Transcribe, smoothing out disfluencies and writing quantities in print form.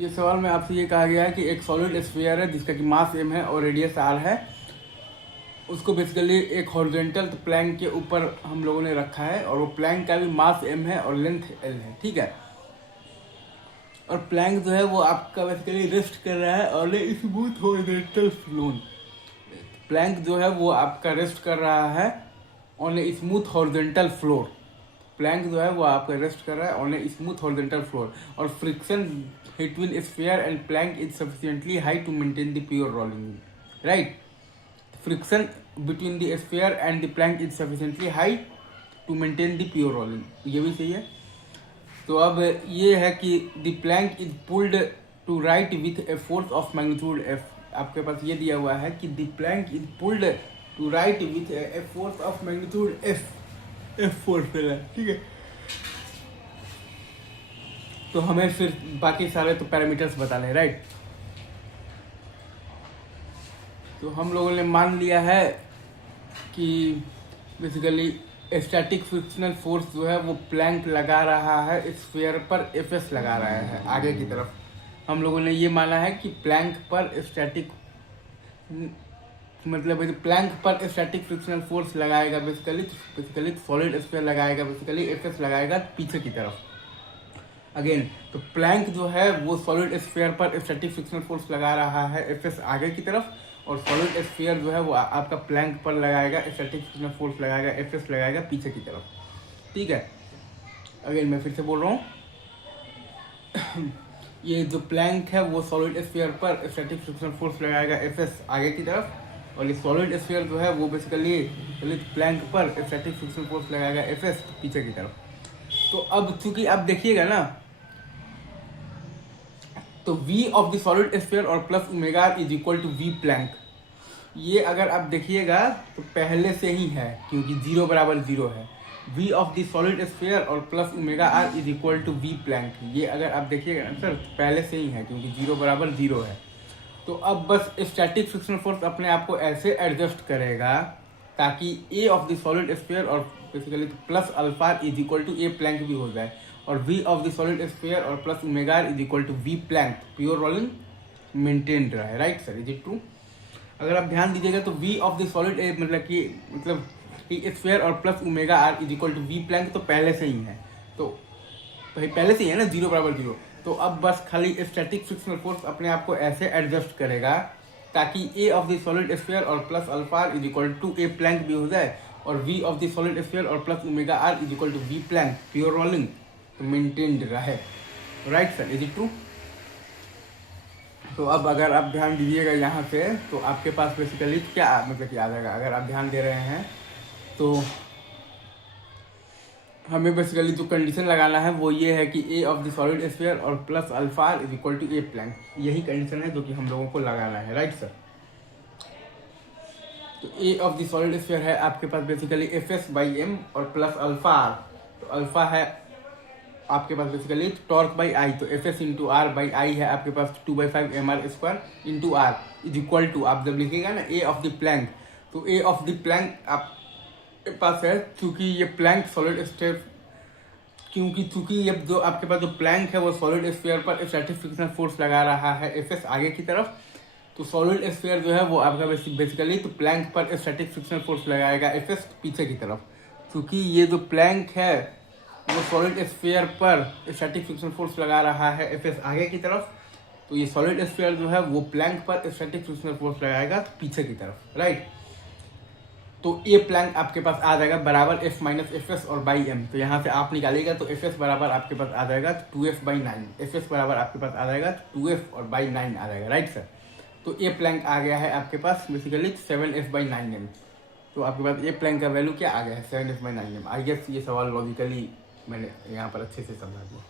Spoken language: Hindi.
ये सवाल में आपसे ये कहा गया है कि एक सॉलिड स्फीयर है जिसका कि मास m है और रेडियस r है। उसको बेसिकली एक हॉरिजॉन्टल प्लैंक के ऊपर हम लोगों ने रखा है और वो प्लैंक का भी मास m है और लेंथ l है, ठीक है। और प्लैंक जो है वो आपका बेसिकली रेस्ट कर रहा है और स्मूथ हॉरिजॉन्टल फ्लोर। प्लैंक जो है वो आपका रेस्ट कर रहा है on a smooth horizontal floor. Plank जो है वो आपका रेस्ट कर रहा है on a smooth horizontal floor और friction between sphere and plank is sufficiently high to maintain the pure rolling, right? Friction between the sphere and the plank is sufficiently high to maintain the pure rolling, ये भी सही है। तो अब ये है कि the plank is pulled to right with a force of magnitude f। आपके पास ये दिया हुआ है कि the plank is pulled to right with a force of magnitude f force है, ठीक है। तो हमें फिर बाकी सारे तो पैरामीटर्स बताने हैं, राइट। तो हम लोगों ने मान लिया है कि बेसिकली स्टैटिक फ्रिक्शनल फोर्स जो है वो प्लैंक लगा रहा है स्फीयर पर एफएस लगा रहा है आगे की तरफ। हम लोगों ने ये माना है कि प्लैंक पर स्टैटिक मतलब प्लैंक पर स्टैटिक फ्रिक्शनल फोर्स लगाएगा बेसिकली सॉलिड स्फीयर लगाएगा, बेसिकली एफएस लगाएगा पीछे की तरफ। अगेन तो प्लैंक जो है वो सॉलिड स्फीयर पर स्टैटिक फ्रिक्शनल फोर्स लगा रहा है एफएस आगे की तरफ, और सॉलिड स्फीयर जो है वो आपका प्लैंक पर लगाएगा स्टैटिक फ्रिक्शनल फोर्स लगाएगा एफएस लगाएगा पीछे की तरफ, ठीक है। अगेन मैं फिर से बोल रहा हूँ ये जो प्लैंक है वो सॉलिड स्फीयर पर स्टैटिक फ्रिक्शनल फोर्स लगाएगा एफएस आगे की तरफ, और ये सॉलिड स्फीयर जो है वो बेसिकली प्लैंक पर स्टैटिक फ्रिक्शनल फोर्स लगाएगा एफएस पीछे की तरफ। तो अब चूंकि आप देखिएगा ना, तो v of the solid sphere और plus omega is equal to v plank. ये अगर आप देखिएगा तो पहले से ही है क्योंकि 0 बराबर 0 है। v of the solid sphere और plus omega r is equal to v plank, ये अगर आप देखिएगा ना सर पहले से ही है क्योंकि 0 बराबर 0 है। तो अब बस स्टैटिक फ्रिक्शनल फोर्स अपने आप को ऐसे एडजस्ट करेगा ताकि a of the solid sphere और basically plus alpha is equal to a plank भी हो जाए, और v of the solid sphere और plus omega is equal to v plank pure rolling maintained रहा है, right sir, is it true. अगर आप ध्यान दीजिएगा तो v ऑफ द सॉलिड मतलब स्फीयर और plus omega r is equal to v plank तो पहले से ही है, तो पहले से ही है ना 0 बराबर 0। तो अब बस खाली स्टैटिक फ्रिक्शनल फोर्स अपने आप को ऐसे एडजस्ट करेगा ताकि a of the solid sphere और plus alpha is equal to a plank भी हो जाए, और v of the solid sphere और plus omega r is equal to v plank pure rolling maintained रहे, right sir, is it true. तो अब अगर आप ध्यान दीजिएगा यहाँ पे तो आपके पास बेसिकली क्या मतलब आ जाएगा। अगर आप ध्यान दे रहे हैं तो हमें बेसिकली जो कंडीशन लगाना है वो ये है कि a of the solid sphere और plus alpha is equal to a plank, यही कंडीशन है जो कि हम लोगों को लगाना है, राइट सर। तो a of the solid sphere है आपके पास basically F S by M और प्लस अल्फा आर। तो अल्फा है आपके पास बेसिकली टॉर्क बाई आई, तो F S into R by I है आपके पास 2/5 mr square into are is equal to, आप जब लिखिएगा ना ए ऑफ द प्लैंक, तो ए ऑफ द प्लैंक आपके पास है चूंकि ये प्लैंक सॉलिड स्फीयर, चूंकि ये जो आपके पास जो प्लैंक है वो सॉलिड स्फीयर पर स्टैटिक फ्रिक्शनल फोर्स लगा रहा है एफ एस आगे की तरफ, तो सॉलिड स्फीयर जो है वो आपका बेसिकली तो प्लैंक पर स्टैटिक फ्रिक्शनल फोर्स लगाएगा एफ एस पीछे की तरफ। क्योंकि ये जो प्लैंक है वो सॉलिड स्फीयर पर स्टैटिक फ्रिक्शनल फोर्स लगा रहा है एफ एस आगे की तरफ, तो ये सॉलिड स्फीयर जो है वो प्लैंक पर स्टैटिक फ्रिक्शनल फोर्स लगाएगा पीछे की तरफ, राइट। तो ए प्लैंक आपके पास आ जाएगा बराबर एफ माइनस एफ एस और बाई एम। तो यहाँ से आप निकालिएगा तो एफ एस बराबर आपके पास आ जाएगा 2f बाई 9, एफ एस बराबर आपके पास आ जाएगा 2f और बाई 9 आ जाएगा, राइट सर। तो ए प्लैंक आ गया है आपके पास बेसिकली 7f बाई 9m। तो आपके पास ए प्लैंक का वैल्यू क्या आ गया है 7f by 9m। I guess ये सवाल लॉजिकली मैंने यहाँ पर अच्छे से समझा दिया।